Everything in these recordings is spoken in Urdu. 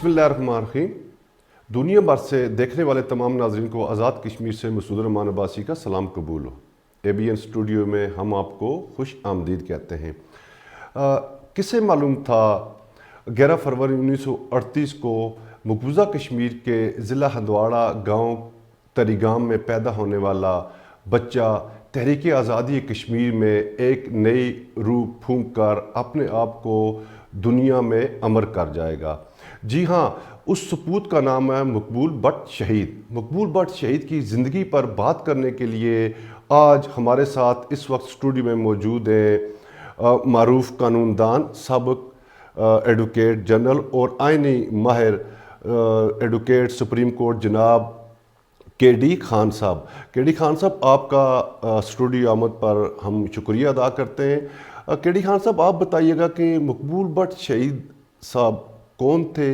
بسم اللہ الرحمن الرحیم۔ دنیا بھر سے دیکھنے والے تمام ناظرین کو آزاد کشمیر سے مسعود الرحمان عباسی کا سلام قبول ہو۔ اے بی این اسٹوڈیو میں ہم آپ کو خوش آمدید کہتے ہیں۔ کسے معلوم تھا 11 فروری 1938 کو مقبوضہ کشمیر کے ضلع ہندواڑہ گاؤں تریگام میں پیدا ہونے والا بچہ تحریک آزادی کشمیر میں ایک نئی روح پھونک کر اپنے آپ کو دنیا میں امر کر جائے گا؟ جی ہاں، اس سپوت کا نام ہے مقبول بٹ شہید۔ مقبول بٹ شہید کی زندگی پر بات کرنے کے لیے آج ہمارے ساتھ اس وقت اسٹوڈیو میں موجود ہیں معروف قانون دان، سابق ایڈوکیٹ جنرل اور آئینی ماہر ایڈوکیٹ سپریم کورٹ جناب کے ڈی خان صاحب۔ کے ڈی خان صاحب، آپ کا اسٹوڈیو آمد پر ہم شکریہ ادا کرتے ہیں۔ کے ڈی خان صاحب، آپ بتائیے گا کہ مقبول بٹ شہید صاحب کون تھے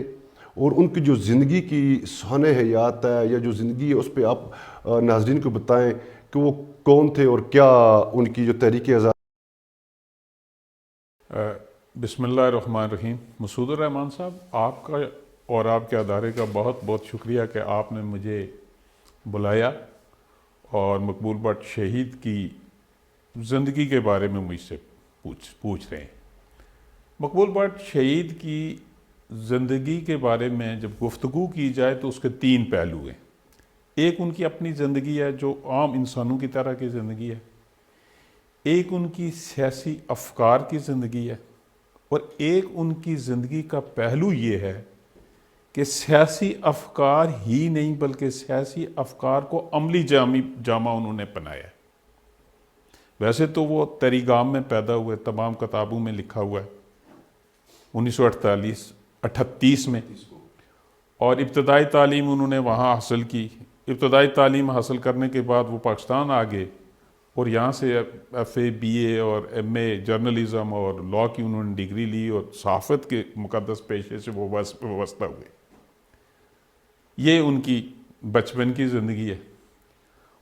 اور ان کی جو زندگی کی سہن حیات ہے یا جو زندگی ہے اس پہ آپ ناظرین کو بتائیں کہ وہ کون تھے اور کیا ان کی جو تحریک آزادی۔ بسم اللہ الرحمن الرحیم۔ مسعود الرحمان صاحب، آپ کا اور آپ کے ادارے کا بہت بہت شکریہ کہ آپ نے مجھے بلایا اور مقبول بٹ شہید کی زندگی کے بارے میں مجھ سے پوچھ رہے ہیں۔ مقبول بٹ شہید کی زندگی کے بارے میں جب گفتگو کی جائے تو اس کے 3 پہلو ہیں۔ ایک ان کی اپنی زندگی ہے جو عام انسانوں کی طرح کی زندگی ہے، ایک ان کی سیاسی افکار کی زندگی ہے، اور ایک ان کی زندگی کا پہلو یہ ہے کہ سیاسی افکار ہی نہیں بلکہ سیاسی افکار کو عملی جامہ انہوں نے پہنایا ہے۔ ویسے تو وہ تریگام میں پیدا ہوئے، تمام کتابوں میں لکھا ہوا ہے 1938 میں، اور ابتدائی تعلیم انہوں نے وہاں حاصل کی۔ ابتدائی تعلیم حاصل کرنے کے بعد وہ پاکستان آ گئے اور یہاں سے ایف اے، بی اے اور ایم اے جرنلزم اور لاء کی انہوں نے ڈگری لی اور صحافت کے مقدس پیشے سے وہ وابستہ ہوئے۔ یہ ان کی بچپن کی زندگی ہے۔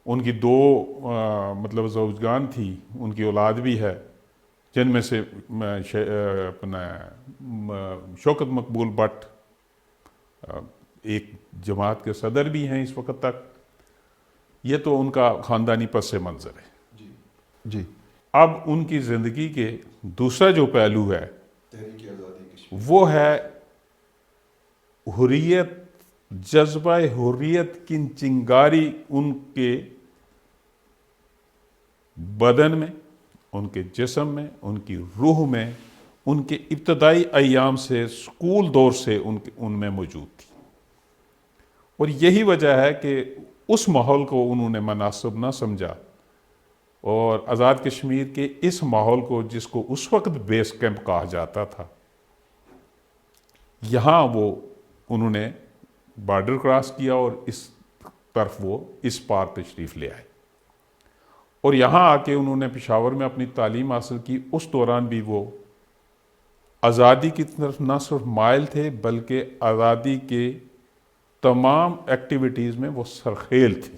ان کی 2 زوجگان تھی، ان کی اولاد بھی ہے، جن میں سے شوکت مقبول بٹ ایک جماعت کے صدر بھی ہیں اس وقت تک۔ یہ تو ان کا خاندانی پس منظر ہے۔ جی، اب ان کی زندگی کے دوسرا جو پہلو ہے وہ ہے حریت، جذبہ حریت کی چنگاری ان کے بدن میں، ان کے جسم میں، ان کی روح میں، ان کے ابتدائی ایام سے، اسکول دور سے ان میں موجود تھی۔ اور یہی وجہ ہے کہ اس ماحول کو انہوں نے مناسب نہ سمجھا اور آزاد کشمیر کے اس ماحول کو، جس کو اس وقت بیس کیمپ کہا جاتا تھا، یہاں انہوں نے بارڈر کراس کیا اور اس طرف وہ اس پار تشریف لے آئے، اور یہاں آ کے انہوں نے پشاور میں اپنی تعلیم حاصل کی۔ اس دوران بھی وہ آزادی کی طرف نہ صرف مائل تھے بلکہ آزادی کے تمام ایکٹیویٹیز میں وہ سرخیل تھے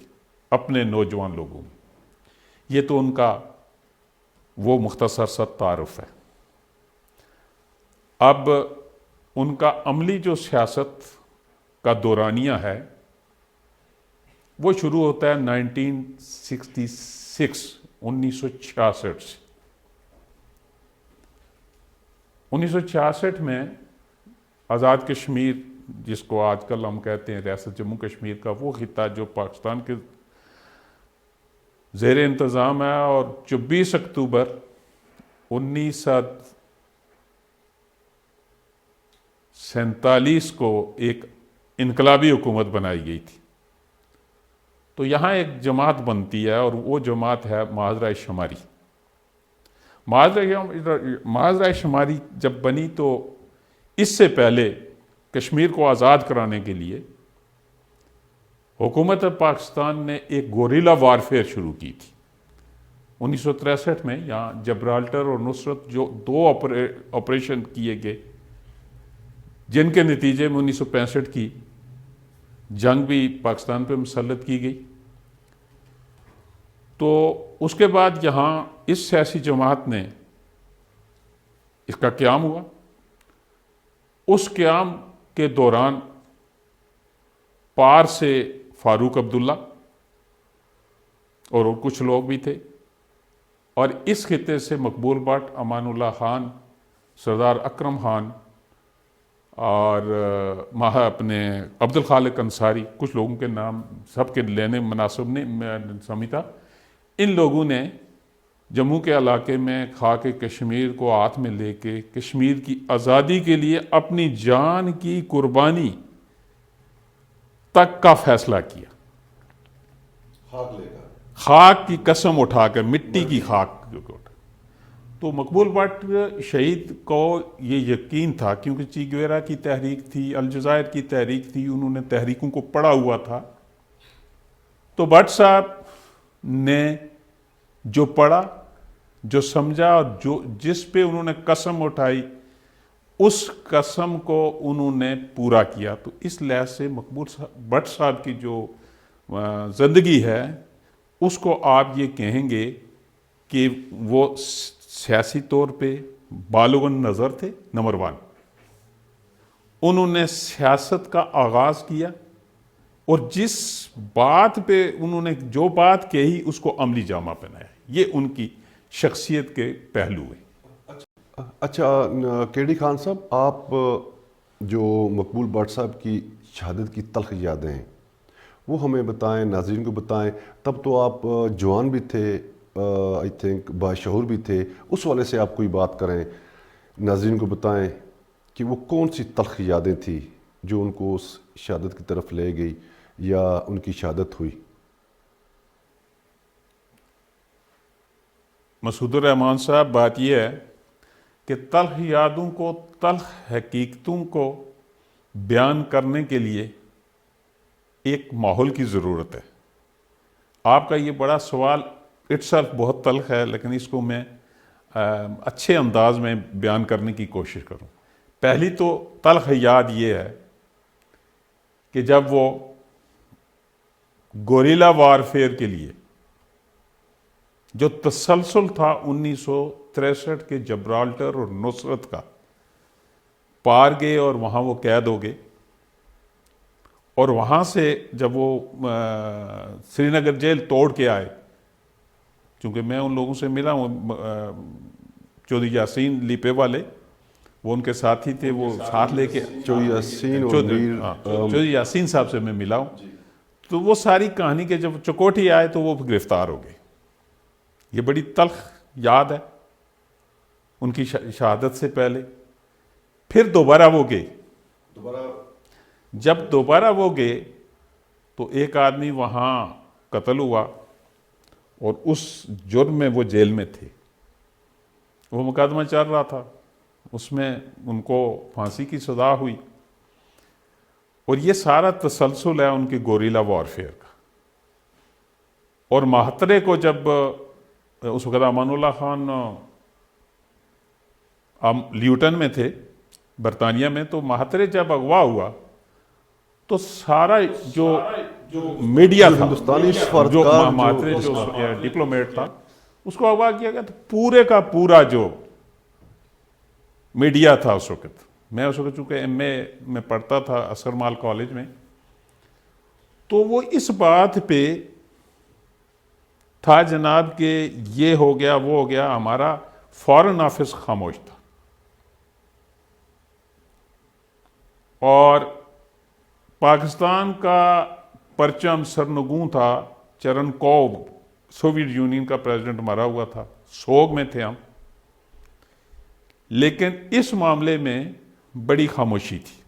اپنے نوجوان لوگوں میں۔ یہ تو ان کا وہ مختصر سا تعارف ہے۔ اب ان کا عملی جو سیاست کا دورانیہ ہے وہ شروع ہوتا ہے 1966 سے۔ 1966 میں آزاد کشمیر، جس کو آج کل ہم کہتے ہیں ریاست جموں کشمیر کا وہ خطہ جو پاکستان کے زیر انتظام ہے، اور 24 اکتوبر 1947 کو ایک انقلابی حکومت بنائی گئی تھی۔ تو یہاں ایک جماعت بنتی ہے اور وہ جماعت ہے معاذرہ شماری۔ معاذرہ شماری جب بنی تو اس سے پہلے کشمیر کو آزاد کرانے کے لیے حکومت پاکستان نے ایک گوریلا وارفیئر شروع کی تھی۔ 1963 میں یہاں جبرالٹر اور نصرت جو 2 آپریشن کیے گئے، جن کے نتیجے میں 1965 کی جنگ بھی پاکستان پہ مسلط کی گئی۔ تو اس کے بعد یہاں اس سیاسی جماعت نے اس کا قیام ہوا۔ اس قیام کے دوران پار سے فاروق عبداللہ اور کچھ لوگ بھی تھے، اور اس خطے سے مقبول بٹ، امان اللہ خان، سردار اکرم خان اور اپنے عبد الخالق انصاری، کچھ لوگوں کے نام سب کے لینے مناسب نہیں سمجھتا، ان لوگوں نے جموں کے علاقے میں خاک کشمیر کو ہاتھ میں لے کے کشمیر کی آزادی کے لیے اپنی جان کی قربانی تک کا فیصلہ کیا، خاک کی قسم اٹھا کر، مٹی کی خاک اٹھا۔ تو مقبول بٹ شہید کو یہ یقین تھا، کیونکہ چی گویرا کی تحریک تھی، الجزائر کی تحریک تھی، انہوں نے تحریکوں کو پڑھا ہوا تھا، تو بٹ صاحب نے جو پڑھا، جو سمجھا، اور جس پہ انہوں نے قسم اٹھائی، اس قسم کو انہوں نے پورا کیا۔ تو اس لحاظ سے مقبول بٹ صاحب کی جو زندگی ہے اس کو آپ یہ کہیں گے کہ وہ سیاسی طور پہ بالغ نظر تھے، نمبر 1۔ انہوں نے سیاست کا آغاز کیا، اور جس بات پہ انہوں نے جو بات کہی اس کو عملی جامہ پہنایا۔ یہ ان کی شخصیت کے پہلو ہیں۔ اچھا کیڈی خان صاحب، آپ جو مقبول بٹ صاحب کی شہادت کی تلخ یادیں ہیں وہ ہمیں بتائیں، ناظرین کو بتائیں۔ تب تو آپ جوان بھی تھے، آئی تھنک باشعور بھی تھے، اس والے سے آپ کوئی بات کریں، ناظرین کو بتائیں کہ وہ کون سی تلخ یادیں تھیں جو ان کو اس شہادت کی طرف لے گئی یا ان کی شہادت ہوئی۔ مسعود الرحمان صاحب، بات یہ ہے کہ تلخ یادوں کو، تلخ حقیقتوں کو بیان کرنے کے لیے ایک ماحول کی ضرورت ہے۔ آپ کا یہ بڑا سوال اٹسیلف بہت تلخ ہے، لیکن اس کو میں اچھے انداز میں بیان کرنے کی کوشش کروں۔ پہلی تو تلخ یاد یہ ہے کہ جب وہ گوریلا وارفیئر کے لیے جو تسلسل تھا 1963 کے جبرالٹر اور نصرت کا، پار گئے اور وہاں وہ قید ہو گئے، اور وہاں سے جب وہ سری نگر جیل توڑ کے آئے، چونکہ میں ان لوگوں سے ملا ہوں، چودھری یاسین لیپے والے، وہ ان کے ساتھی تھے، وہ ساتھ لے کے چودھری یاسین صاحب سے میں ملا ہوں، تو وہ ساری کہانی کے جب چکوٹھی آئے تو وہ گرفتار ہو گئے۔ یہ بڑی تلخ یاد ہے ان کی شہادت سے پہلے۔ پھر دوبارہ وہ گئے، جب دوبارہ وہ گئے تو ایک آدمی وہاں قتل ہوا، اور اس جرم میں وہ جیل میں تھے، وہ مقدمہ چل رہا تھا، اس میں ان کو پھانسی کی سزا ہوئی، اور یہ سارا تسلسل ہے ان کی گوریلا وارفیئر کا۔ اور ماہترے کو جب اس وقت امان اللہ خان لیوٹن میں تھے برطانیہ میں، تو ماہترے جب اغوا ہوا تو سارا جو میڈیا تھا، ہندوستانی جو سفارتکار، ماہترے جو ڈپلومیٹ تھا، اس کو اغوا کیا گیا، تو پورے کا پورا جو میڈیا تھا اس وقت، میں اس وقت چونکہ ایم اے میں پڑھتا تھا عصر مال کالج میں، تو وہ اس بات پہ تھا جناب کہ یہ ہو گیا وہ ہو گیا، ہمارا فارن آفس خاموش تھا، اور پاکستان کا پرچم سرنگوں تھا، چرن کوب سوویت یونین کا پریزیڈنٹ مرا ہوا تھا، سوگ میں تھے ہم، لیکن اس معاملے میں بڑی خاموشی تھی۔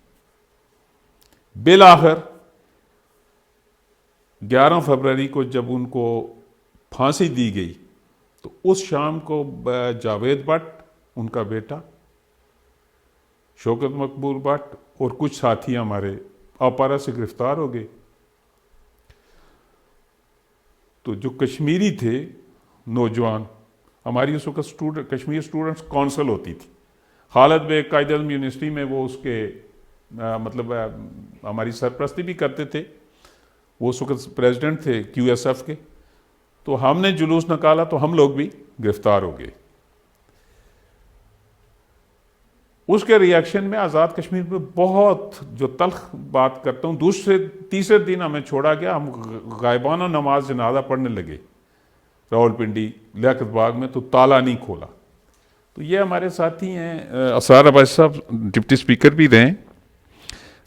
بالآخر 11 فروری کو جب ان کو پھانسی دی گئی تو اس شام کو جاوید بٹ، ان کا بیٹا شوکت مقبول بٹ اور کچھ ساتھی ہمارے آپارا سے گرفتار ہو گئے۔ تو جو کشمیری تھے نوجوان، ہماری اس وقت کشمیر اسٹوڈنٹس کونسل ہوتی تھی، خالد بیگ قائد اعظم یونیورسٹی میں وہ اس کے مطلب ہماری سرپرستی بھی کرتے تھے، وہ اس وقت پریزیڈنٹ تھے کیو ایس ایف کے، تو ہم نے جلوس نکالا تو ہم لوگ بھی گرفتار ہو گئے۔ اس کے ریاکشن میں آزاد کشمیر میں بہت جو تلخ بات کرتا ہوں، تیسرے دن ہمیں چھوڑا گیا، ہم غائبانہ نماز جنازہ پڑھنے لگے راول پنڈی لیاقت باغ میں، تو تالا نہیں کھولا. تو یہ ہمارے ساتھی ہیں اسرار عباسی صاحب، ڈپٹی اسپیکر بھی رہے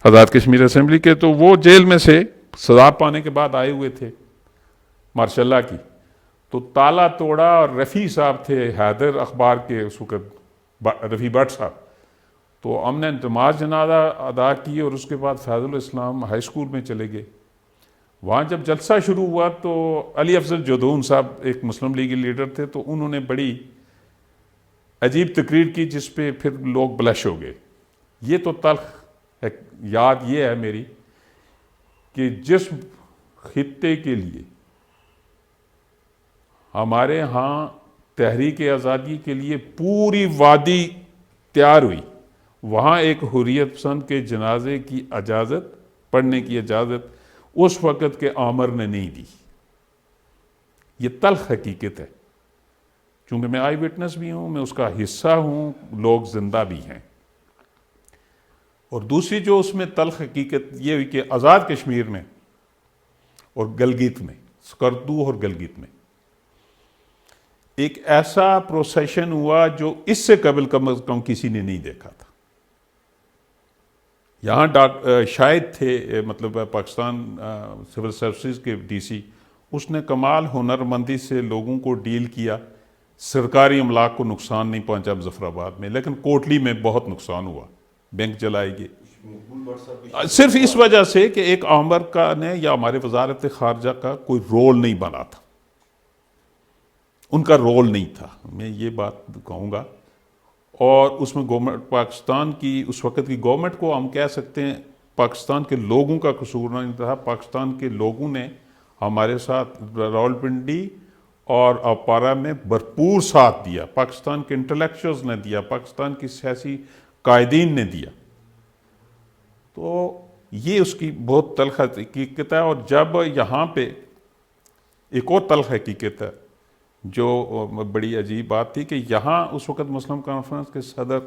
آزاد کشمیر اسمبلی کے، تو وہ جیل میں سے سزا پانے کے بعد آئے ہوئے تھے ماشاء اللہ کی. تو تالا توڑا، اور رفیع صاحب تھے حیدر اخبار کے اس وقت، رفیع بٹ صاحب. تو ہم نے نماز جنازہ ادا کی اور اس کے بعد فیض الاسلام ہائی اسکول میں چلے گئے. وہاں جب جلسہ شروع ہوا تو علی افضل جدون صاحب ایک مسلم لیگی لیڈر تھے، تو انہوں نے بڑی عجیب تقریر کی جس پہ پھر لوگ بلش ہو گئے. یہ تو تلخ ہے. یاد یہ ہے میری کہ جس خطے کے لیے ہمارے ہاں تحریک آزادی کے لیے پوری وادی تیار ہوئی، وہاں ایک حریت پسند کے جنازے کی اجازت، پڑھنے کی اجازت اس وقت کے آمر نے نہیں دی. یہ تلخ حقیقت ہے. چونکہ میں آئی وٹنس بھی ہوں، میں اس کا حصہ ہوں، لوگ زندہ بھی ہیں. اور دوسری جو اس میں تلخ حقیقت یہ ہوئی کہ آزاد کشمیر میں اور گلگت میں، سکردو اور گلگت میں ایک ایسا پروسیشن ہوا جو اس سے قبل کم از کم کسی نے نہیں دیکھا تھا. یہاں شاید تھے مطلب پاکستان سول سروسز کے ڈی سی، اس نے کمال ہنرمندی سے لوگوں کو ڈیل کیا. سرکاری املاک کو نقصان نہیں پہنچا مظفر آباد میں، لیکن کوٹلی میں بہت نقصان ہوا، بینک جلائے گئے، صرف اس وجہ سے کہ ایک آمر کا نے یا ہمارے وزارت خارجہ کا کوئی رول نہیں بنا تھا. ان کا رول نہیں تھا، میں یہ بات کہوں گا. اور اس میں گورنمنٹ پاکستان کی، اس وقت کی گورنمنٹ کو ہم کہہ سکتے ہیں پاکستان کے لوگوں کا قصور نہیں تھا. پاکستان کے لوگوں نے ہمارے ساتھ راولپنڈی اور اپارا میں بھرپور ساتھ دیا. پاکستان کے انٹلیکچوئلز نے دیا، پاکستان کی سیاسی قائدین نے دیا. تو یہ اس کی بہت تلخ حقیقت ہے. اور جب یہاں پہ ایک اور تلخ حقیقت ہے جو بڑی عجیب بات تھی کہ یہاں اس وقت مسلم کانفرنس کے صدر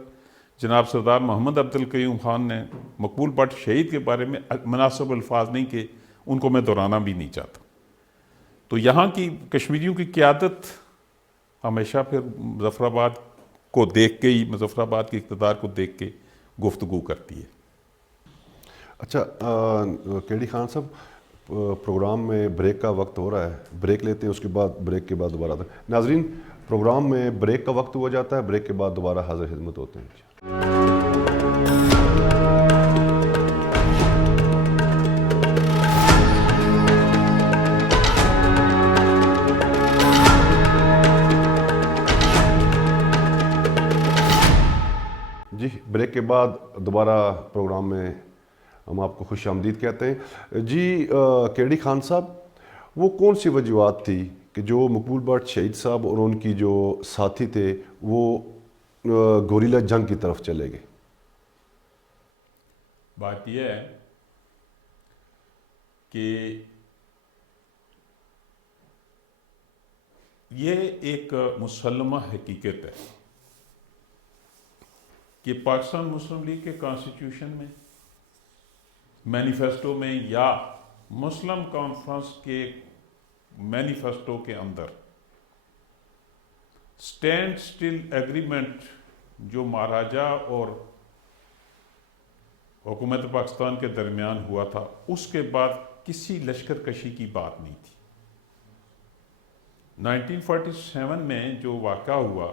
جناب سردار محمد عبدالقیوم خان نے مقبول بٹ شہید کے بارے میں مناسب الفاظ نہیں کہ ان کو میں دہرانا بھی نہیں چاہتا. تو یہاں کی کشمیریوں کی قیادت ہمیشہ پھر مظفر آباد کو دیکھ کے ہی، مظفر آباد کے اقتدار کو دیکھ کے گفتگو کرتی ہے. اچھا کے ڈی خان صاحب، پروگرام میں بریک کا وقت ہو رہا ہے، بریک لیتے ہیں، اس کے بعد بریک کے بعد دوبارہ آتے ہیں. ناظرین، پروگرام میں بریک کا وقت ہو جاتا ہے، بریک کے بعد دوبارہ حاضر خدمت ہوتے ہیں. جی، بریک کے بعد دوبارہ پروگرام میں ہم آپ کو خوش آمدید کہتے ہیں. جی کے ڈی خان صاحب، وہ کون سی وجوہات تھی کہ جو مقبول بٹ شہید صاحب اور ان کی جو ساتھی تھے وہ گوریلا جنگ کی طرف چلے گئے؟ بات یہ ہے کہ یہ ایک مسلمہ حقیقت ہے کہ پاکستان مسلم لیگ کے کانسٹیٹیوشن میں، مینیفیسٹو میں یا مسلم کانفرنس کے مینیفیسٹو کے اندر اسٹینڈ سٹل ایگریمنٹ جو مہاراجہ اور حکومت پاکستان کے درمیان ہوا تھا، اس کے بعد کسی لشکر کشی کی بات نہیں تھی. 1947 میں جو واقعہ ہوا،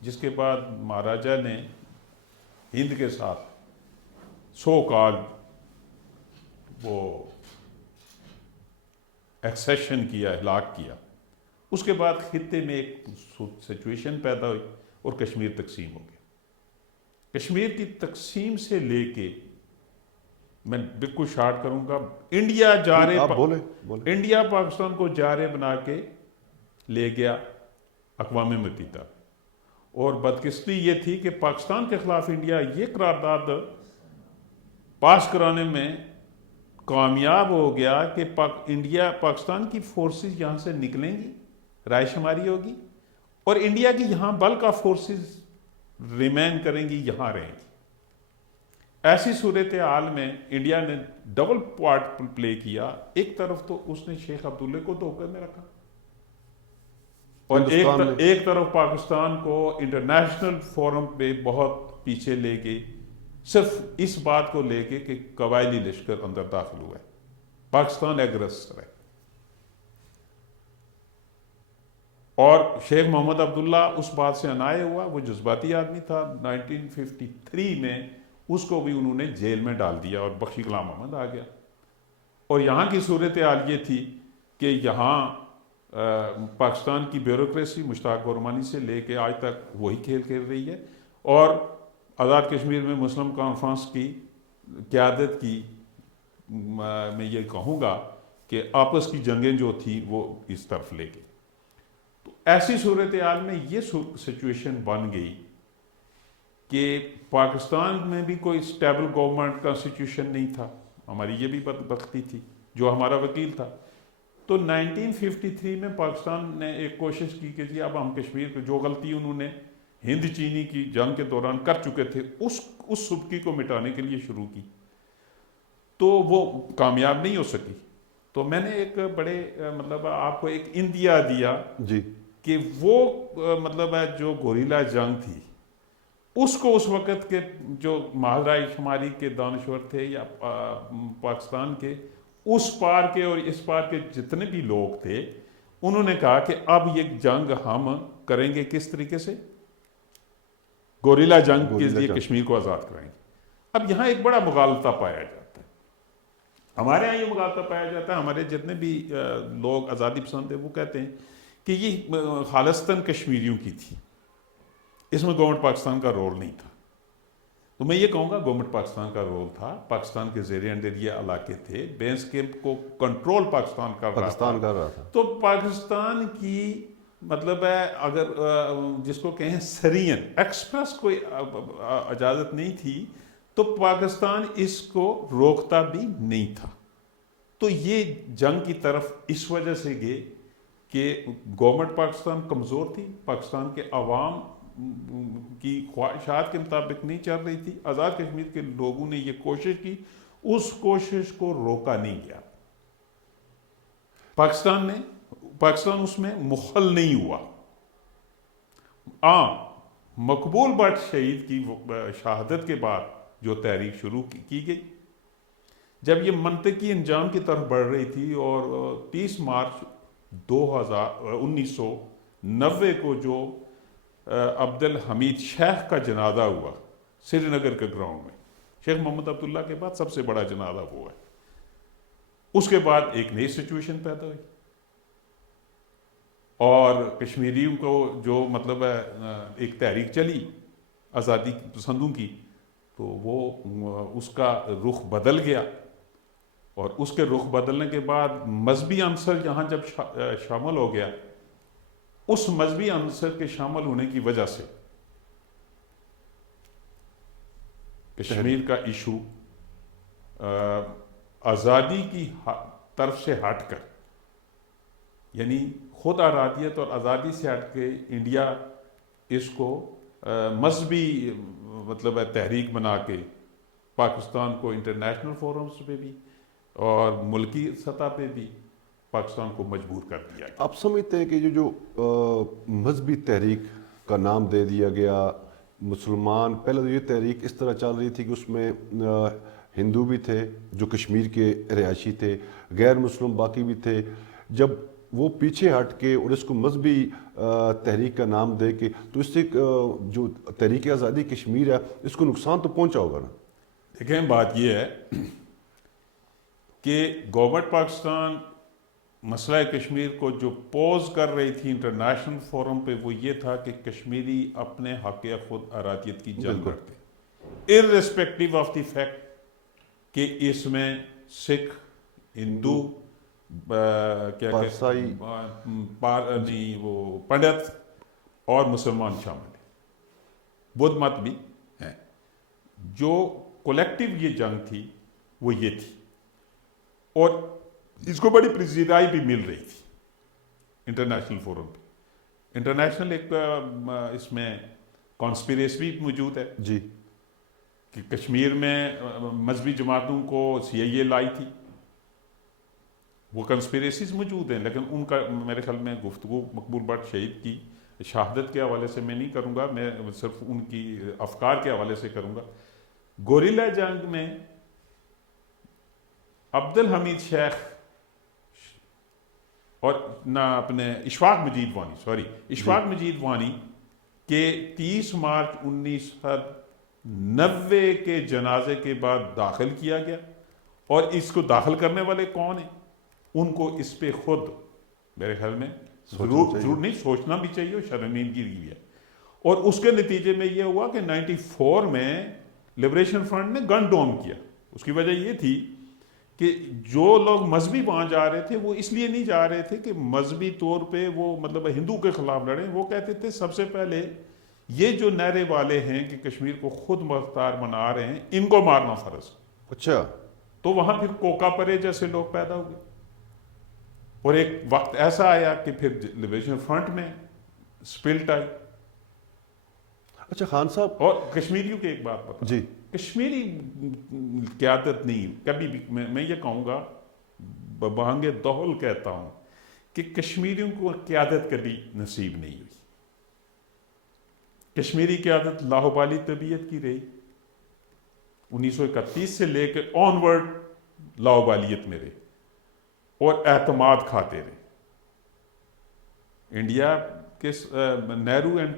جس کے بعد مہاراجہ نے ہند کے ساتھ سو کال وہ ایکسیشن کیا، ہلاک کیا، اس کے بعد خطے میں ایک سچویشن پیدا ہوئی اور کشمیر تقسیم ہو گیا. کشمیر کی تقسیم سے لے کے، میں بالکل شارٹ کروں گا، انڈیا انڈیا پاکستان کو جارے بنا کے لے گیا اقوام متحدہ. اور بدقسمتی یہ تھی کہ پاکستان کے خلاف انڈیا یہ قرارداد پاس کرانے میں کامیاب ہو گیا کہ انڈیا پاکستان کی فورسز یہاں سے نکلیں گی، رائے شماری ہوگی، اور انڈیا کی یہاں بلک آف فورسز ریمین کریں گی، یہاں رہیں گی۔ ایسی صورتحال میں انڈیا نے ڈبل پارٹ پلے کیا۔ ایک طرف تو اس نے شیخ عبداللہ کو دھوکے میں رکھا، اور ایک طرف پاکستان کو انٹرنیشنل فورم پہ بہت پیچھے لے کے، صرف اس بات کو لے کے کہ قبائلی لشکر اندر داخل ہوا ہے، پاکستان ایگریسر ہے۔ اور شیخ محمد عبداللہ اس بات سے عنایہ ہوا، وہ جذباتی آدمی تھا۔ 1953 میں اس کو بھی انہوں نے جیل میں ڈال دیا اور بخشی غلام محمد آ گیا۔ اور یہاں کی صورتحال یہ تھی کہ یہاں پاکستان کی بیوروکریسی مشتاق غورمانی سے لے کے آج تک وہی کھیل کھیل رہی ہے، اور آزاد کشمیر میں مسلم کانفرنس کی قیادت کی میں یہ کہوں گا کہ آپس کی جنگیں جو تھیں وہ اس طرف لے گئی۔ تو ایسی صورتحال میں یہ سچویشن بن گئی کہ پاکستان میں بھی کوئی اسٹیبل گورنمنٹ کانسٹیٹیوشن نہیں تھا، ہماری یہ بھی بدبختی تھی، جو ہمارا وکیل تھا۔ تو 1953 میں پاکستان نے ایک کوشش کی کہ جی اب ہم کشمیر پہ جو غلطی انہوں نے ہند چینی کی جنگ کے دوران کر چکے تھے اس سبکی کو مٹانے کے لیے شروع کی، تو وہ کامیاب نہیں ہو سکی۔ تو میں نے ایک بڑے مطلب آپ کو ایک اندیا دیا جی کہ وہ مطلب جو گوریلا جنگ تھی اس کو اس وقت کے جو مہاجرہ شمالی کے دانشور تھے یا پاکستان کے اس پار کے اور اس پار کے جتنے بھی لوگ تھے، انہوں نے کہا کہ اب یہ جنگ ہم کریں گے کس طریقے سے، گوریلا جنگ کے ذریعے کشمیر کو آزاد کرائیں گے۔ اب یہاں ایک بڑا مغالطہ پایا جاتا ہے، ہمارے یہاں یہ مغالطہ پایا جاتا ہے، ہمارے جتنے بھی لوگ آزادی پسند ہیں وہ کہتے ہیں کہ یہ خالصتاً کشمیریوں کی تھی، اس میں گورنمنٹ پاکستان کا رول نہیں تھا۔ تو میں یہ کہوں گا گورنمنٹ پاکستان کا رول تھا، پاکستان کے زیر اندر یہ علاقے تھے، بیس کیمپ کو کنٹرول پاکستان کر رہا تھا۔ تو پاکستان کی مطلب ہے اگر جس کو کہیں سرین ایکسپریس کوئی اجازت نہیں تھی تو پاکستان اس کو روکتا بھی نہیں تھا۔ تو یہ جنگ کی طرف اس وجہ سے گئے کہ گورنمنٹ پاکستان کمزور تھی، پاکستان کے عوام کی خواہشات کے مطابق نہیں چل رہی تھی، آزاد کشمیر کے لوگوں نے یہ کوشش کی، اس کوشش کو روکا نہیں گیا۔ پاکستان اس میں مخل نہیں ہوا۔ مقبول بٹ شہید کی شہادت کے بعد جو تحریک شروع کی گئی، جب یہ منطقی انجام کی طرف بڑھ رہی تھی، اور 30 مارچ 1990 کو جو عبد الحمید شیخ کا جنازہ ہوا سری نگر کے گراؤنڈ میں، شیخ محمد عبداللہ کے بعد سب سے بڑا جنازہ ہوا ہے، اس کے بعد ایک نئی سچویشن پیدا ہوئی، اور کشمیریوں کو جو مطلب ہے ایک تحریک چلی آزادی پسندوں کی، تو وہ اس کا رخ بدل گیا، اور اس کے رخ بدلنے کے بعد مذہبی عنصر یہاں جب شامل ہو گیا، اس مذہبی عنصر کے شامل ہونے کی وجہ سے کشمیر کا ایشو آزادی کی طرف سے ہٹ کر، یعنی خود ارادیت اور آزادی سے ہٹ کے انڈیا اس کو مذہبی مطلب ہے تحریک بنا کے پاکستان کو انٹرنیشنل فورمز پہ بھی اور ملکی سطح پہ بھی پاکستان کو مجبور کر دیا گیا۔ آپ سمجھتے ہیں کہ جو مذہبی تحریک کا نام دے دیا گیا، مسلمان پہلے تو یہ تحریک اس طرح چل رہی تھی کہ اس میں ہندو بھی تھے جو کشمیر کے رہائشی تھے، غیر مسلم باقی بھی تھے، جب وہ پیچھے ہٹ کے اور اس کو مذہبی تحریک کا نام دے کے، تو اس سے جو تحریک آزادی کشمیر ہے اس کو نقصان تو پہنچا ہوگا نا؟ دیکھیں بات یہ ہے کہ گورنمنٹ پاکستان مسئلہ کشمیر کو جو پوز کر رہی تھی انٹرنیشنل فورم پہ، وہ یہ تھا کہ کشمیری اپنے حق خود ارادیت کی جنگ کرتے، ارریسپیکٹیو آف دی فیکٹ کہ اس میں سکھ، ہندو، وہ پنڈت اور مسلمان شامل ہیں، بدھ مت بھی ہیں۔ جو کولیکٹیو یہ جنگ تھی وہ یہ تھی، اور اس کو بڑی پذیرائی بھی مل رہی تھی انٹرنیشنل فورم پہ۔ انٹرنیشنل ایک اس میں کانسپریسی موجود ہے جی کہ کشمیر میں مذہبی جماعتوں کو CIA لائی تھی، وہ کنسپریسیز موجود ہیں، لیکن ان کا میرے خیال میں گفتگو مقبول بٹ شہید کی شہادت کے حوالے سے میں نہیں کروں گا، میں صرف ان کی افکار کے حوالے سے کروں گا۔ گوریلا جنگ میں عبد الحمید شیخ اور نہ اپنے اشفاق مجید وانی اشفاق مجید وانی کے 30 مارچ 1990 کے جنازے کے بعد داخل کیا گیا، اور اس کو داخل کرنے والے کون ہیں؟ ان کو اس پہ خود میرے خیال میں ضرور نہیں سوچنا بھی چاہیے، اور شرمندگی بھی ہے۔ اور اس کے نتیجے میں یہ ہوا کہ 94 میں لبریشن فرنٹ نے گن ڈاؤن کیا۔ اس کی وجہ یہ تھی کہ جو لوگ مذہبی وہاں جا رہے تھے وہ اس لیے نہیں جا رہے تھے کہ مذہبی طور پہ وہ مطلب ہندو کے خلاف لڑیں، وہ کہتے تھے سب سے پہلے یہ جو نعرے والے ہیں کہ کشمیر کو خود مختار بنا رہے ہیں، ان کو مارنا فرض۔ اچھا، تو وہاں پھر کوکا پرے جیسے لوگ پیدا ہوئے، اور ایک وقت ایسا آیا کہ پھر لبریشن فرنٹ میں سپلٹ آئی۔ اچھا خان صاحب، اور کشمیریوں کی ایک بات بتا، جی کشمیری قیادت نہیں کبھی بھی، میں یہ کہوں گا ببانگ دہل کہتا ہوں کہ کشمیریوں کو قیادت کبھی نصیب نہیں ہوئی۔ کشمیری قیادت لاہوبالی طبیعت کی رہی، 1931 سے لے کے آنورڈ لاہوبالیت میں رہے اور اعتماد کھاتے رہے۔ انڈیا کے نہرو اینڈ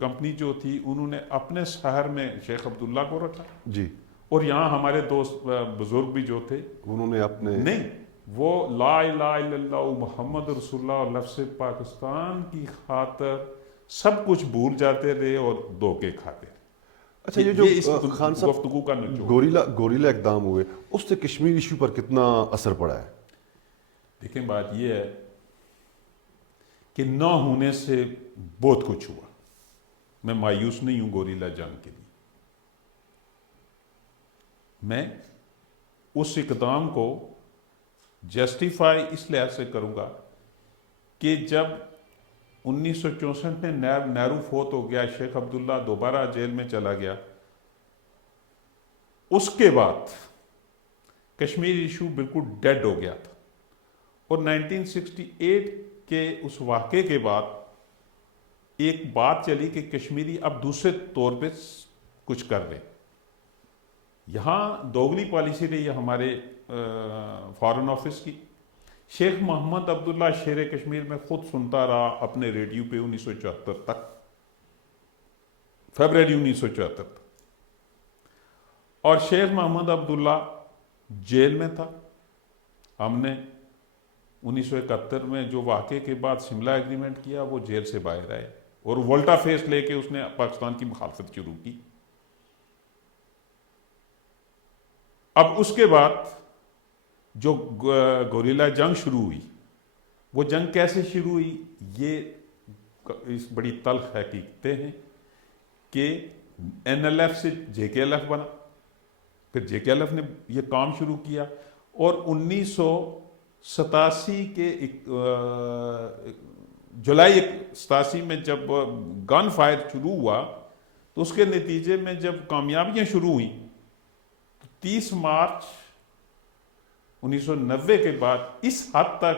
کمپنی جو تھی، انہوں نے اپنے شہر میں شیخ عبداللہ کو رکھا، جی، اور یہاں ہمارے دوست بزرگ بھی جو تھے انہوں نے اپنے نہیں، وہ لا الہ الا اللہ محمد رسول اللہ اور لفظ پاکستان کی خاطر سب کچھ بھول جاتے رہے اور دھوکے کھاتے رہے۔ اچھا، یہ جو خان صاحب گفتگو کا نچوڑ، گوریلا اقدام ہوئے، اس سے کشمیر ایشو پر کتنا اثر پڑا ہے؟ دیکھیں بات یہ ہے کہ نہ ہونے سے بہت کچھ ہوا۔ میں مایوس نہیں ہوں گوریلا جنگ کے لیے، میں اس اقدام کو جسٹیفائی اس لحاظ سے کروں گا کہ جب 1964 میں نہرو فوت ہو گیا، شیخ عبداللہ دوبارہ جیل میں چلا گیا، اس کے بعد کشمیر ایشو بالکل ڈیڈ ہو گیا تھا، اور 1968 کے اس واقعے کے بعد ایک بات چلی کہ کشمیری اب دوسرے طور پہ کچھ کر رہے۔ یہاں دوگلی پالیسی رہی ہے ہمارے فارن آفس کی۔ شیخ محمد عبداللہ شیر کشمیر میں خود سنتا رہا اپنے ریڈیو پہ 1974 تک، فیبرری 1974 تک، اور شیخ محمد عبداللہ جیل میں تھا۔ ہم نے 1971 میں جو واقعے کے بعد شملہ ایگریمنٹ کیا، وہ جیل سے باہر آئے اور وولٹا فیس لے کے اس نے پاکستان کی مخالفت شروع کی۔ اب اس کے بعد جو گوریلا جنگ شروع ہوئی، وہ جنگ کیسے شروع ہوئی؟ یہ اس بڑی تلخ حقیقتیں ہیں کہ NLF سے JKLF بنا، پھر JKLF نے یہ کام شروع کیا، اور 1987 کے جولائی 87 میں جب گن فائر شروع ہوا، تو اس کے نتیجے میں جب کامیابیاں شروع ہوئیں، 30 مارچ 1990 کے بعد اس حد تک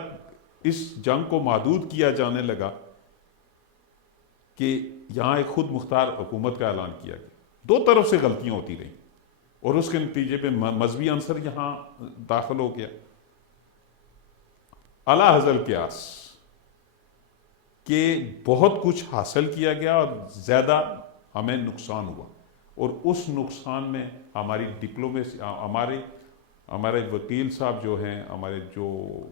اس جنگ کو محدود کیا جانے لگا کہ یہاں ایک خود مختار حکومت کا اعلان کیا گیا۔ دو طرف سے غلطیاں ہوتی رہیں، اور اس کے نتیجے میں مذہبی عنصر یہاں داخل ہو گیا۔ اعلیٰ حاصل قیاس کہ بہت کچھ حاصل کیا گیا اور زیادہ ہمیں نقصان ہوا، اور اس نقصان میں ہماری ڈپلومیسی، ہمارے وکیل صاحب جو ہیں، ہمارے جو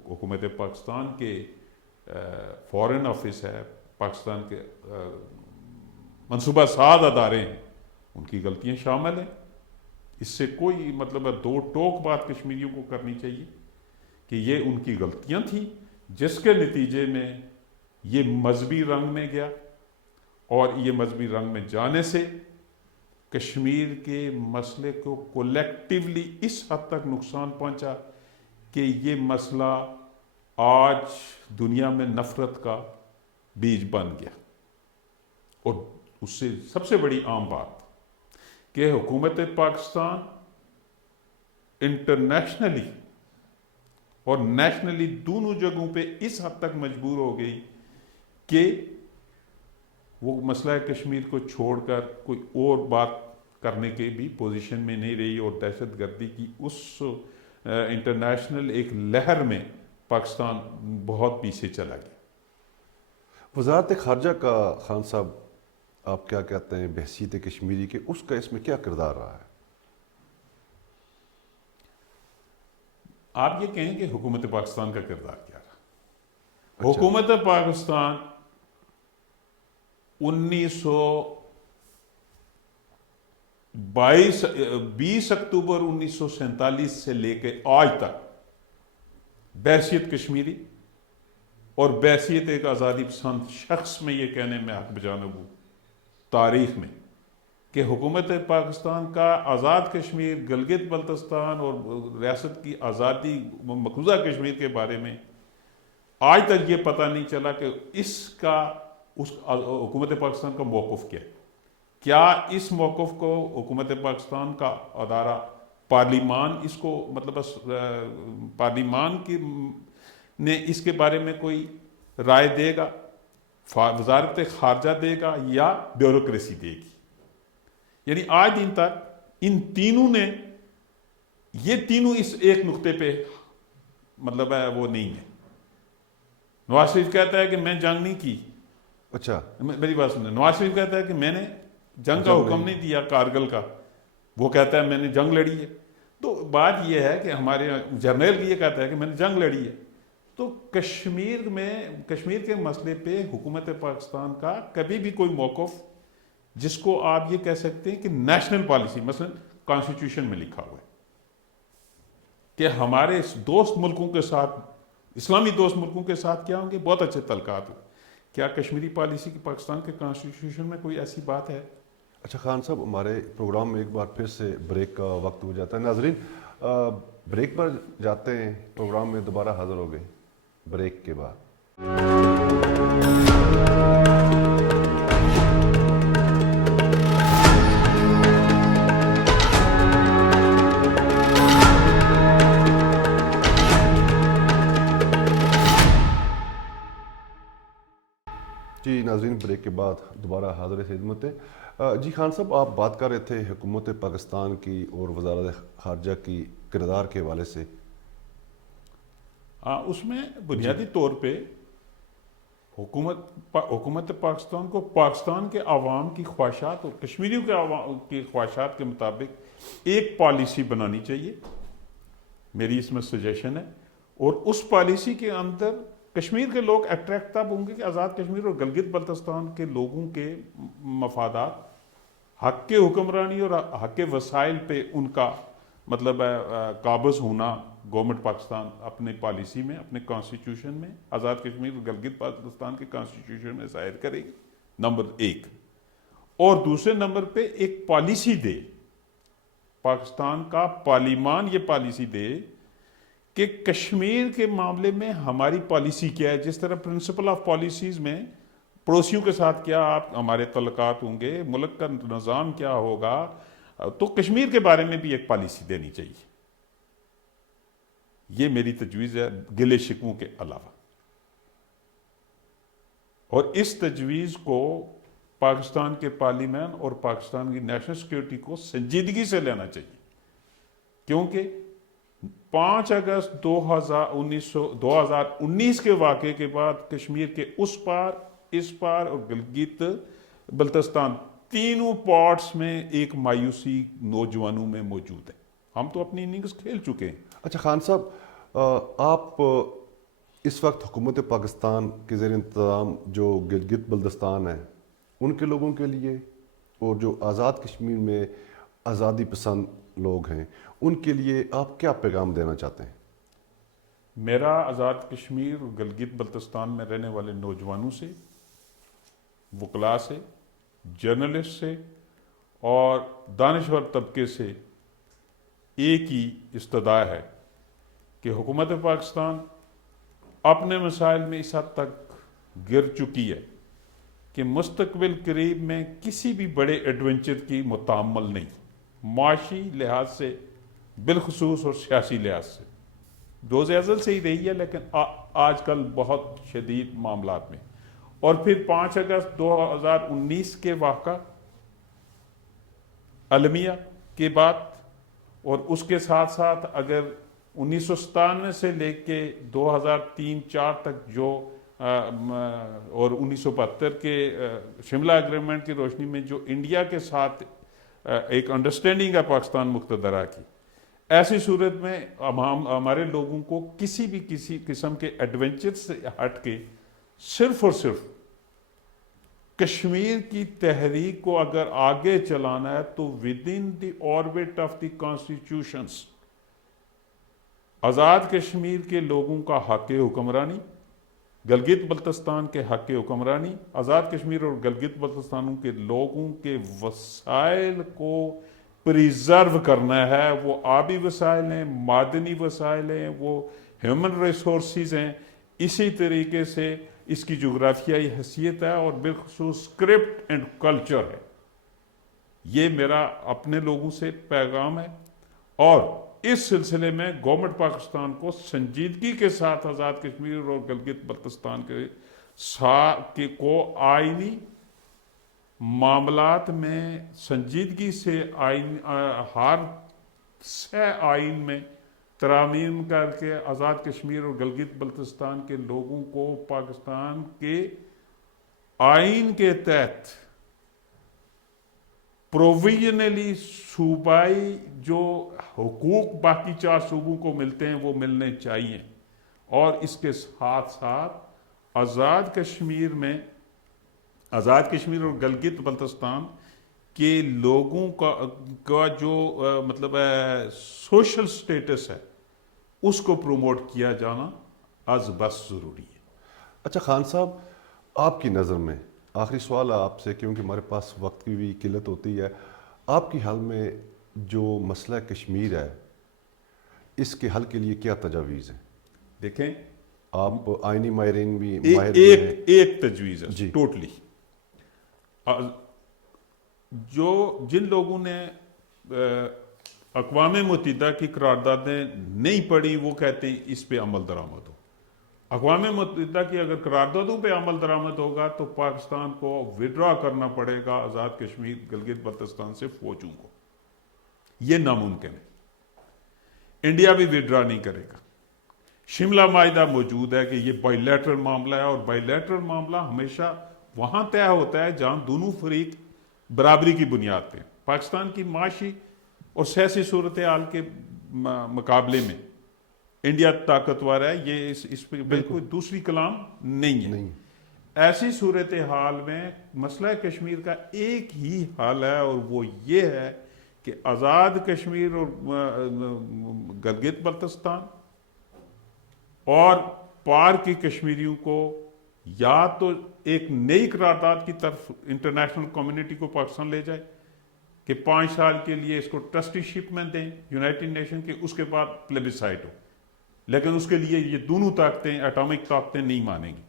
حکومت پاکستان کے فارن آفس ہے، پاکستان کے منصوبہ ساز ادارے ہیں، ان کی غلطیاں شامل ہیں۔ اس سے کوئی مطلب دو ٹوک بات کشمیریوں کو کرنی چاہیے کہ یہ ان کی غلطیاں تھیں، جس کے نتیجے میں یہ مذہبی رنگ میں گیا، اور یہ مذہبی رنگ میں جانے سے کشمیر کے مسئلے کو کولیکٹیولی اس حد تک نقصان پہنچا کہ یہ مسئلہ آج دنیا میں نفرت کا بیج بن گیا، اور اس سے سب سے بڑی عام بات کہ حکومت پاکستان انٹرنیشنلی اور نیشنلی دونوں جگہوں پہ اس حد تک مجبور ہو گئی کہ وہ مسئلہ کشمیر کو چھوڑ کر کوئی اور بات کرنے کے بھی پوزیشن میں نہیں رہی، اور دہشت گردی کی اس انٹرنیشنل ایک لہر میں پاکستان بہت پیچھے چلا گیا۔ وزارت خارجہ کا خان صاحب آپ کیا کہتے ہیں بحیثیت کشمیری کے، اس کا اس میں کیا کردار رہا ہے؟ آپ یہ کہیں کہ حکومت پاکستان کا کردار کیا رہا؟ حکومت پاکستان 20 اکتوبر 1947 سے لے کے آج تک بحیثیت کشمیری اور بحیثیت ایک آزادی پسند شخص میں یہ کہنے میں حق بجانب ہوں تاریخ میں کہ حکومت پاکستان کا آزاد کشمیر، گلگت بلتستان اور ریاست کی آزادی مقبوضہ کشمیر کے بارے میں آج تک یہ پتہ نہیں چلا کہ اس حکومت پاکستان کا موقف کیا ہے۔ کیا اس موقف کو حکومت پاکستان کا ادارہ پارلیمان اس کو پارلیمان نے اس کے بارے میں کوئی رائے دے گا، وزارت خارجہ دے گا، یا بیوروکریسی دے گی؟ یعنی آج دن تک ان تینوں نے، یہ تینوں اس ایک نقطے پہ وہ نہیں ہے۔ نواز شریف کہتا ہے کہ میں جنگ نہیں کی، اچھا میری بات سنیں، نواز شریف کہتا ہے کہ میں نے جنگ کا حکم نہیں دیا کارگل کا، وہ کہتا ہے میں نے جنگ لڑی ہے۔ تو بات یہ ہے کہ ہمارے جرنیل یہ کہتا ہے کہ میں نے جنگ لڑی ہے۔ تو کشمیر کے مسئلے پہ حکومت پاکستان کا کبھی بھی کوئی موقف جس کو آپ یہ کہہ سکتے ہیں کہ نیشنل پالیسی، مثلا کانسٹیٹیوشن میں لکھا ہوا ہے کہ ہمارے دوست ملکوں کے ساتھ، اسلامی دوست ملکوں کے ساتھ کیا ہوں گے، بہت اچھے تعلقات ہوں۔ کیا کشمیری پالیسی کی پاکستان کے کانسٹیٹیوشن میں کوئی ایسی بات ہے؟ اچھا خان صاحب، ہمارے پروگرام میں ایک بار پھر سے بریک کا وقت ہو جاتا ہے۔ ناظرین بریک پر جاتے ہیں، پروگرام میں دوبارہ حاضر ہو گئے بریک کے بعد۔ جی ناظرین، بریک کے بعد دوبارہ حاضر خدمت ہے۔ جی خان صاحب، آپ بات کر رہے تھے حکومت پاکستان کی اور وزارت خارجہ کی کردار کے حوالے سے۔ اس میں بنیادی طور پہ حکومت پاکستان کو پاکستان کے عوام کی خواہشات اور کشمیریوں کے عوام کی خواہشات کے مطابق ایک پالیسی بنانی چاہیے، میری اس میں سجیشن ہے۔ اور اس پالیسی کے اندر کشمیر کے لوگ اٹریکٹ تب ہوں گے کہ آزاد کشمیر اور گلگت بلتستان کے لوگوں کے مفادات، حق کے حکمرانی اور حق کے وسائل پہ ان کا قابض ہونا گورنمنٹ پاکستان اپنے پالیسی میں، اپنے کانسٹیٹیوشن میں، آزاد کشمیر اور گلگت بلتستان کے کانسٹیٹیوشن میں ظاہر کرے گی، نمبر ایک۔ اور دوسرے نمبر پہ ایک پالیسی دے، پاکستان کا پارلیمان یہ پالیسی دے کہ کشمیر کے معاملے میں ہماری پالیسی کیا ہے۔ جس طرح پرنسپل آف پالیسیز میں پڑوسیوں کے ساتھ کیا آپ ہمارے تعلقات ہوں گے، ملک کا نظام کیا ہوگا، تو کشمیر کے بارے میں بھی ایک پالیسی دینی چاہیے۔ یہ میری تجویز ہے گلے شکووں کے علاوہ، اور اس تجویز کو پاکستان کے پارلیمان اور پاکستان کی نیشنل سیکیورٹی کو سنجیدگی سے لینا چاہیے، کیونکہ 5 اگست 2019 کے واقعے کے بعد کشمیر کے اس پار، اس پار اور گلگت بلتستان تینوں پارٹس میں ایک مایوسی نوجوانوں میں موجود ہے۔ ہم تو اپنی اننگز کھیل چکے ہیں۔ اچھا خان صاحب، آپ اس وقت حکومت پاکستان کے زیر انتظام جو گلگت بلتستان ہے ان کے لوگوں کے لیے، اور جو آزاد کشمیر میں آزادی پسند لوگ ہیں ان کے لیے آپ کیا پیغام دینا چاہتے ہیں؟ میرا آزاد کشمیر اور گلگت بلتستان میں رہنے والے نوجوانوں سے، وکلاء سے، جرنلسٹ سے اور دانشور طبقے سے ایک ہی استدعا ہے کہ حکومت پاکستان اپنے مسائل میں اس حد تک گر چکی ہے کہ مستقبل قریب میں کسی بھی بڑے ایڈونچر کی متعمل نہیں، معاشی لحاظ سے بالخصوص اور سیاسی لحاظ سے روز ازل سے ہی رہی ہے، لیکن آج کل بہت شدید معاملات میں۔ اور پھر 5 اگست 2019 کے واقعہ المیہ کے بعد، اور اس کے ساتھ ساتھ اگر 1997 سے لے کے 2003-4 تک جو اور 1972 کے شملہ اگریمنٹ کی روشنی میں جو انڈیا کے ساتھ ایک انڈرسٹینڈنگ ہے پاکستان مقتدرہ کی، ایسی صورت میں ہمارے لوگوں کو کسی قسم کے ایڈونچر سے ہٹ کے صرف اور صرف کشمیر کی تحریک کو اگر آگے چلانا ہے تو within the orbit of the constitutions Azad Kashmir کے لوگوں کا حق حکمرانی، گلگت بلتستان کے حق حکمرانی، آزاد کشمیر اور گلگت بلتستان کے لوگوں کے وسائل کو پریزرو کرنا ہے۔ وہ آبی وسائل ہیں، معدنی وسائل ہیں، وہ ہیومن ریسورسز ہیں، اسی طریقے سے اس کی جغرافیائی حیثیت ہے، اور بالخصوص اسکرپٹ اینڈ کلچر ہے۔ یہ میرا اپنے لوگوں سے پیغام ہے، اور اس سلسلے میں گورنمنٹ پاکستان کو سنجیدگی کے ساتھ آزاد کشمیر اور گلگت بلتستان کو آئینی معاملات میں سنجیدگی سے ہر آئین میں ترامیم کر کے آزاد کشمیر اور گلگت بلتستان کے لوگوں کو پاکستان کے آئین کے تحت پروویژنلی صوبائی جو حقوق باقی 4 صوبوں کو ملتے ہیں وہ ملنے چاہیے، اور اس کے ساتھ ساتھ آزاد کشمیر اور گلگت بلتستان کے لوگوں کا جو مطلب سوشل سٹیٹس ہے اس کو پروموٹ کیا جانا از بس ضروری ہے۔ اچھا خان صاحب، آپ کی نظر میں آخری سوال ہے آپ سے، کیونکہ ہمارے پاس وقت کی بھی قلت ہوتی ہے، آپ کی حال میں جو مسئلہ کشمیر ہے اس کے حل کے لیے کیا تجاویز ہیں؟ دیکھیں، آپ آئینی ماہرین بھی ماہر بھی ہیں۔ ایک تجویز ہے جی ٹوٹلی، جن لوگوں نے اقوام متحدہ کی قراردادیں نہیں پڑھی وہ کہتے ہیں اس پہ عمل درآمد ہو۔ اقوام متحدہ کی اگر قراردادوں پہ عمل درآمد ہوگا تو پاکستان کو وڈرا کرنا پڑے گا آزاد کشمیر گلگت بلتستان سے فوجوں کو، یہ ناممکن ہے۔ انڈیا بھی وڈرا نہیں کرے گا۔ شملہ معاہدہ موجود ہے کہ یہ بائی لیٹرل معاملہ ہے، اور بائی لیٹرل معاملہ ہمیشہ وہاں طے ہوتا ہے جہاں دونوں فریق برابری کی بنیاد پہ۔ پاکستان کی معاشی اور سیاسی صورتحال کے مقابلے میں انڈیا طاقتور ہے، یہ اس پہ بالکل دوسری کلام نہیں ہے۔ ایسی صورتحال میں مسئلہ کشمیر کا ایک ہی حل ہے، اور وہ یہ ہے کہ آزاد کشمیر اور گلگت بلتستان اور پار کی کشمیریوں کو یا تو ایک نئی قرارداد کی طرف انٹرنیشنل کمیونٹی کو پاکستان لے جائے کہ 5 سال کے لیے اس کو ٹرسٹی شپ میں دیں یونائٹڈ نیشن کے، اس کے بعد پلیبسائٹ ہو، لیکن اس کے لیے یہ دونوں طاقتیں ایٹامک طاقتیں نہیں مانیں گی۔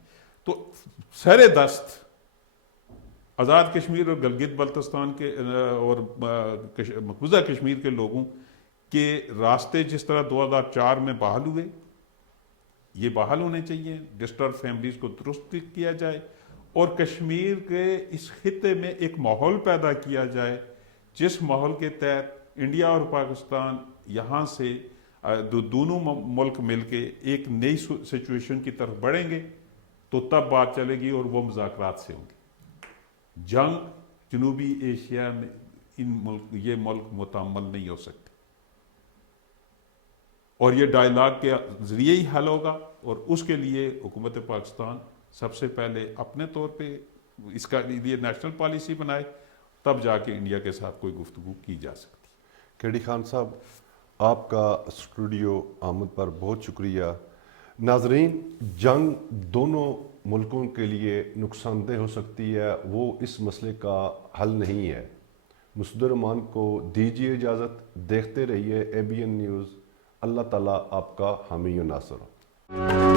تو سر دست آزاد کشمیر اور گلگت بلتستان کے اور مقبوضہ کشمیر کے لوگوں کے راستے جس طرح 2004 میں بحال ہوئے، یہ بحال ہونے چاہیے، ڈسٹرب فیملیز کو درست کیا جائے، اور کشمیر کے اس خطے میں ایک ماحول پیدا کیا جائے جس ماحول کے تحت انڈیا اور پاکستان یہاں سے دونوں ملک مل کے ایک نئی سچویشن کی طرف بڑھیں گے تو تب بات چلے گی، اور وہ مذاکرات سے ہوں گے۔ جنگ جنوبی ایشیا میں یہ ملک متعمل نہیں ہو سکتے، اور یہ ڈائیلاگ کے ذریعے ہی حل ہوگا، اور اس کے لیے حکومت پاکستان سب سے پہلے اپنے طور پہ اس کا لیے نیشنل پالیسی بنائے، تب جا کے انڈیا کے ساتھ کوئی گفتگو کی جا سکتی۔ کیڈی خان صاحب، آپ کا اسٹوڈیو آمد پر بہت شکریہ۔ ناظرین، جنگ دونوں ملکوں کے لیے نقصان دہ ہو سکتی ہے، وہ اس مسئلے کا حل نہیں ہے۔ مسعود الرحمان کو دیجیے اجازت، دیکھتے رہیے ABN نیوز۔ اللہ تعالیٰ آپ کا حامی و ناصر ہو۔